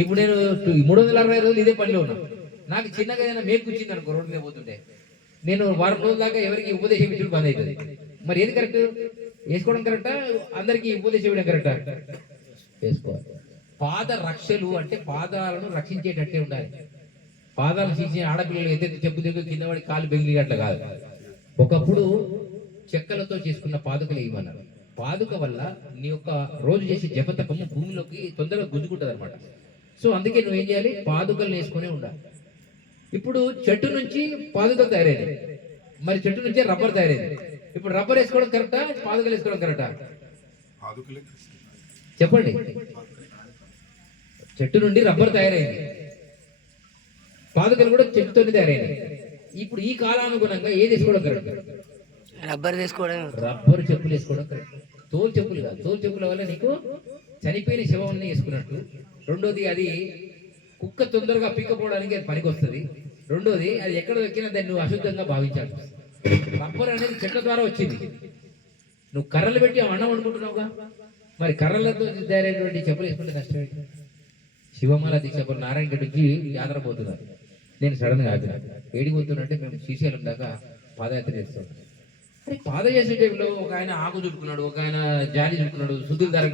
ఇప్పుడు నేను 360 రోజులు ఇదే పనిలో ఉన్నా. నాకు చిన్నగా ఏదైనా మేకు కూర్చింది అనుకో, రోడ్డు మీద పోతుంటే నేను వారం రోజుల దాకా ఎవరికి ఉపదేశం ఇచ్చుడు బంద్ అవుతుంది. మరి ఏది కరెక్ట్? వేసుకోవడం కరెక్టా, అందరికి ఉపదేశం ఇవ్వడం కరెక్టా? వేసుకోవాలి. పాద రక్షలు అంటే పాదాలను రక్షించేటట్టే ఉండాలి. పాదాలు తీసి ఆడపిల్లలు ఎత్తెత్తి చెప్పు దగ్గర కింద వాడి కాలు బెంగిలి అట్లా కాదు. ఒకప్పుడు చెక్కలతో చేసుకున్న పాదుకలు ఇవ్వమన్నారు. పాదుక వల్ల నీ యొక్క రోజు చేసే జపతపము భూమిలోకి తొందరగా గుంజుకుంటుంది అనమాట. సో అందుకే నువ్వేం చేయాలి? పాదుకలు వేసుకునే ఉండాలి. ఇప్పుడు చెట్టు నుంచి పాదుకలు తయారైంది, మరి చెట్టు నుంచే రబ్బర్ తయారైంది. ఇప్పుడు రబ్బర్ వేసుకోవడం కరెక్టా, పాదుకలు వేసుకోవడం కరెక్టా? చెప్పండి. చెట్టు నుండి రబ్బర్ తయారైంది, పాదుకలు కూడా చెట్టుతోనే తయారైంది. ఇప్పుడు ఈ కాలానుగుణంగా ఏది వేసుకోవడం కరెక్ట్? రబ్బర్ వేసుకోవడం. రబ్బర్ చెప్పులు వేసుకోవడం కరెక్ట్. తోలు చెప్పులు కాదు. తోలు చెప్పుల వల్ల నీకు చనిపోయిన శవాన్ని వేసుకున్నట్టు. రెండోది, అది కుక్క తొందరగా పిక్కపోవడానికి అది పనికి వస్తుంది. రెండోది, అది ఎక్కడ దొక్కినా దాన్ని నువ్వు అశుద్ధంగా భావించాలి. రబ్బర్ అనేది చెట్ల ద్వారా వచ్చింది. నువ్వు కర్రలు పెట్టి అన్నం వండుకుంటున్నావుగా, మరి కర్రలతో తయారైనటువంటి చెప్పులు వేసుకుంటే నష్టమే. శివమాల దీక్ష నారాయణ గడ్డి నుంచి యాత్ర పోతున్నారు. నేను సడన్గా ఆగిన. ఏడిపోతున్నట్టే మేము శ్రీశైలం దాకా పాదయాత్ర చేస్తాం. అరే పాద చేసే టైంలో ఒక ఆయన ఆకు చుట్టుకున్నాడు, ఒక ఆయన జాలి చుట్టుకున్నాడు, సుధుల ధర.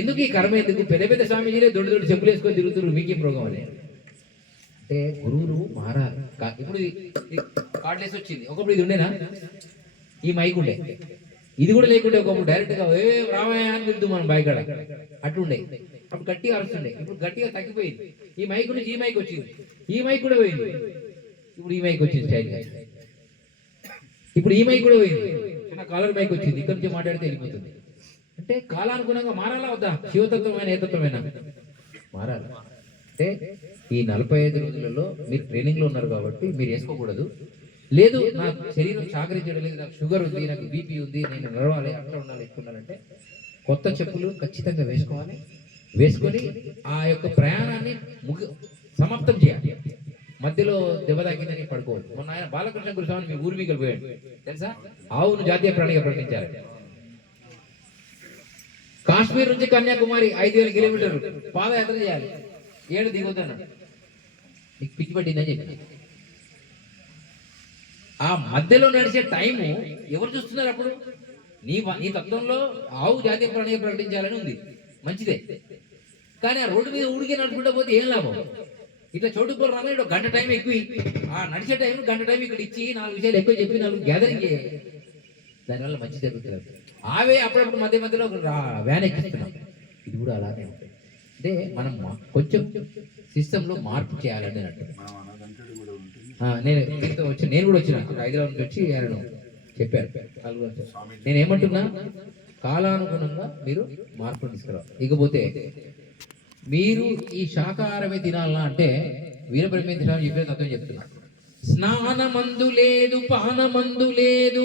ఎందుకు ఈ కర్మ? ఎందుకు? పెద్ద పెద్ద స్వామీజీలే దొడ్డు దొడ్డు చెప్పులు వేసుకొని తిరుగుతున్నారు, మీకేం ప్రోగ్రాం అని. అంటే గురువులు మారాలి. ఇప్పుడు కార్డ్లెస్ వచ్చింది, ఒకప్పుడు ఇది ఉండేనా? ఈ మైక్ ఉండే, ఇది కూడా లేకుండే. ఒకప్పుడు డైరెక్ట్ గా ఏ రామయ్య అని తిరుగుతూ మనం బయకాడ అట్లుండే. అప్పుడు గట్టిగా అరుస్తుండే. ఇప్పుడు గట్టిగా తగ్గిపోయింది. ఈ మైక్ నుంచి ఈ మైక్ వచ్చింది, ఈ మైక్ కూడా పోయింది. ఇప్పుడు ఈ మైక్ వచ్చింది స్టైల్ గా. ఇప్పుడు ఈ మైక్ కూడా పోయింది, చిన్న కాలర్ మైక్ వచ్చింది, ఇక్కడ నుంచి మాట్లాడితే వెళ్ళిపోతుంది. అంటే కాలానుగుణంగా మారాలా వద్దా? శివతత్వమైన ఏతత్వమైన మారాలి. అంటే ఈ 45 రోజులలో మీరు ట్రైనింగ్ లో ఉన్నారు కాబట్టి మీరు వేసుకోకూడదు. లేదు నా శరీరం సహకరించడం లేదు, నాకు షుగర్ ఉంది, నాకు బీపీ ఉంది, నేను నడవాలి, అట్లా ఉండాలి, ఎక్కుండాలంటే కొత్త చెప్పులు ఖచ్చితంగా వేసుకోవాలి. వేసుకొని ఆ యొక్క ప్రయాణాన్ని సమాప్తం చేయాలి. మధ్యలో దెబ్బ తాకిందని పడుకోవాలి. మొన్న ఆయన బాలకృష్ణ గురుస్వామి మీ ఊరి మీకు పోయాడు తెలుసా? ఆవును జాతీయ ప్రాణిగా ప్రకటించారు. కాశ్మీర్ నుంచి కన్యాకుమారి 5000 కిలోమీటర్లు పాదయాత్ర చేయాలి. 7 దిగుతున్నాడు. నీకు పిచ్చి పట్టిందని చెప్పి ఆ మధ్యలో నడిచే టైము ఎవరు చూస్తున్నారు? అప్పుడు నీ తత్వంలో ఆవు జాతీయ ప్రాణిగా ప్రకటించాలని ఉంది, మంచిదే. కానీ ఆ రోడ్డు మీద ఊడికే నడుచుకుంటూ పోతే ఏం లాభం? ఇట్లా చోటుకు పోరు రాగానే ఇక్కడ గంట టైం ఎక్కువ, ఆ నడిచే టైం గంట టైం ఇక్కడ ఇచ్చి 4 విషయాలు ఎక్కువ చెప్పి 4 గ్యాదరింగ్ చేయాలి. దానివల్ల మంచి జరుగుతుంది. ఆవే అప్పుడప్పుడు మధ్య మధ్యలో వ్యాన్ ఎక్కిస్తున్నాం. ఇది కూడా అలానే ఉంటుంది. అంటే మనం కొంచెం సిస్టంలో మార్పు చేయాలని అన్నట్టు. నేను కూడా వచ్చిన హైదరాబాద్ నుంచి వచ్చి ఆయన చెప్పారు. నేనేమంటున్నా, కాలానుగుణంగా మీరు మార్పులు తీసుకురావాలి. ఇకపోతే మీరు ఈ శాకాహారమే తినాలన్నా అంటే వీరబ్రహ్మేంద్ర స్వామి చెప్పే తత్వం చెప్తున్నా. స్నానమందు లేదు, పానమందు లేదు,